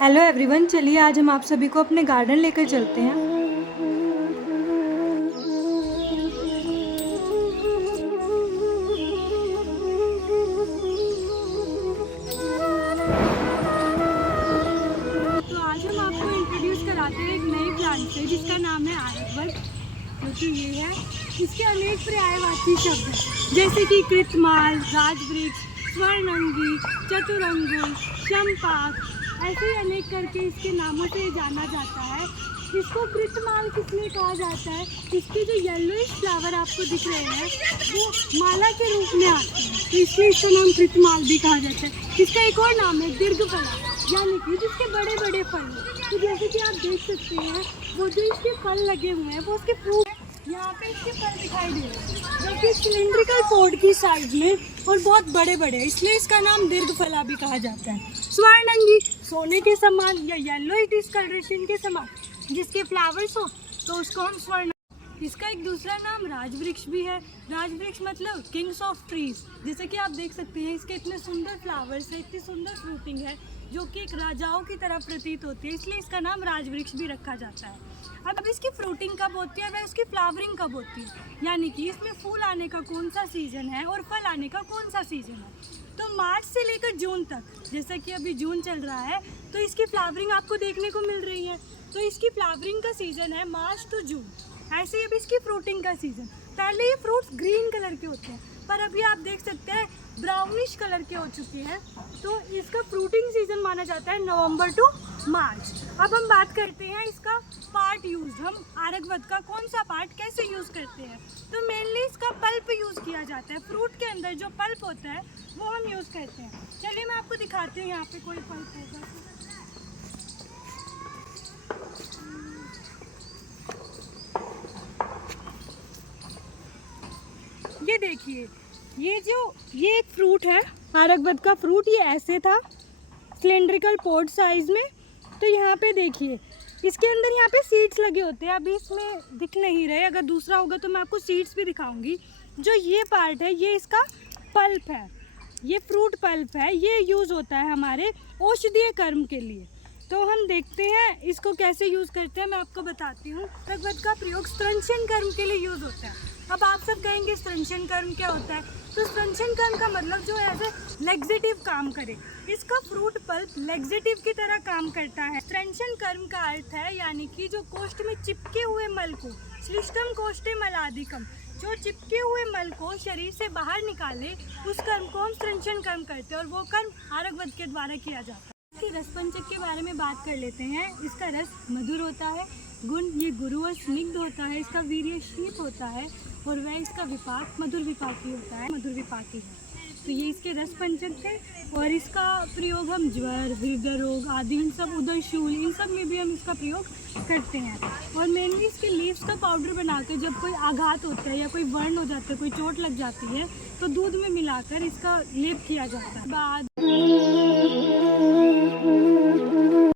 Hello everyone, चलिए आज हम आप सभी को अपने गार्डन लेकर चलते हैं। तो आज हम आपको इंट्रोड्यूस कराते हैं एक नई प्लांट से जिसका नाम है आरकवट, जो कि ये है। इसके अनेक पर्यायवाची शब्द हैं जैसे कि कृतमाल, राजवृक्ष, स्वर्णंगी, चतुरंगुल, शमपाक, ऐसे ही अनेक करके इसके नामों से जाना जाता है। इसको कृतमाल किसलिए कहा जाता है? इसके जो येलोइश फ्लावर आपको दिख रहे हैं वो माला के रूप में आते हैं, तो इसलिए इसका नाम कृतमाल भी कहा जाता है। इसका एक और नाम है दीर्घफला, यानी कि जिसके बड़े बड़े फल हैं। तो जैसे कि आप देख सकते हैं वो जो इसके फल लगे हुए हैं वो उसके फ्रूट, यहाँ पे इसके फल दिखाई दे रहे हैं जो कि सिलेंड्रिकल पोड की साइज में और बहुत बड़े बड़े, इसलिए इसका नाम दीर्घफला भी कहा जाता है। स्वर्णंगी, सोने के समान या येलो डिस्कलरेशन के समान जिसके फ्लावर्स हो तो उसको हम स्वर्ण। इसका एक दूसरा नाम राजवृक्ष भी है। राजवृक्ष मतलब किंग्स ऑफ ट्रीज। जैसे कि आप देख सकते हैं इसके इतने सुंदर फ्लावर्स है, इतनी सुंदर फ्रूटिंग है जो कि एक राजाओं की तरह प्रतीत होती है, इसलिए इसका नाम राजवृक्ष भी रखा जाता है। अब इसकी फ्रूटिंग कब होती है वह उसकी फ्लावरिंग कब होती है, यानी कि इसमें फूल आने का कौन सा सीजन है और फल आने का कौन सा सीजन है। तो मार्च से लेकर जून तक, जैसा कि अभी जून चल रहा है तो इसकी फ्लावरिंग आपको देखने को मिल रही है। तो इसकी फ्लावरिंग का सीजन है मार्च टू जून। ऐसे ही अब इसकी फ्रूटिंग का सीजन, पहले ये फ्रूट्स ग्रीन कलर के होते हैं पर अभी आप देख सकते हैं ब्राउनिश कलर के हो चुके हैं। तो इसका फ्रूटिंग सीजन माना जाता है नवंबर टू मार्च। अब हम बात करते हैं इसका पार्ट यूज, हम आरकवट का कौन सा पार्ट कैसे यूज करते हैं। तो मेनली इसका पल्प यूज किया जाता है, फ्रूट के अंदर जो पल्प होता है वो हम यूज करते हैं। चलिए मैं आपको दिखाती हूँ, यहाँ पे कोई पल्प होगा। ये देखिए, ये एक फ्रूट है आरकवट का फ्रूट, ये ऐसे था सिलेंड्रिकल पोड साइज में। तो यहाँ पे देखिए इसके अंदर यहाँ पे सीड्स लगे होते हैं, अभी इसमें दिख नहीं रहे, अगर दूसरा होगा तो मैं आपको सीड्स भी दिखाऊंगी। जो ये पार्ट है ये इसका पल्प है, ये फ्रूट पल्प है, ये यूज़ होता है हमारे औषधीय कर्म के लिए। तो हम देखते हैं इसको कैसे यूज़ करते हैं, मैं आपको बताती हूँ। आरकवट का प्रयोग स्तंशन कर्म के लिए यूज़ होता है। अब आप सब कहेंगे स्तंशन कर्म क्या होता है? तो स्तंशन कर्म का मतलब जो ऐसे लेग्जेटिव काम करे, इसका फ्रूट पल्प लेग्जेटिव की तरह काम करता है। स्तंशन कर्म का अर्थ है यानी कि जो कोष्ठ में चिपके हुए मल को, श्लिष्टम कोष्ठे मलादिकम, जो चिपके हुए मल को शरीर से बाहर निकाले उस कर्म को हम स्तंशन कर्म करते हैं और वो कर्म आरकवट के द्वारा किया जाता है। इसके रसपंचक के बारे में बात कर लेते हैं। इसका रस मधुर होता है, गुण ये गुरु और स्निग्ध होता है, इसका वीर्य शीत होता है और वह इसका विपाक मधुर विपाकी होता है, मधुर विपाकी है। तो ये इसके रस पंचक थे और इसका प्रयोग हम ज्वर, हृदय रोग आदि, इन सब, उदरशूल, इन सब में भी हम इसका प्रयोग करते हैं। और मेनली इसके लीव्स का पाउडर बनाकर जब कोई आघात होता है या कोई बर्न हो जाता है, कोई चोट लग जाती है तो दूध में मिलाकर इसका लेप किया जाता है। बाद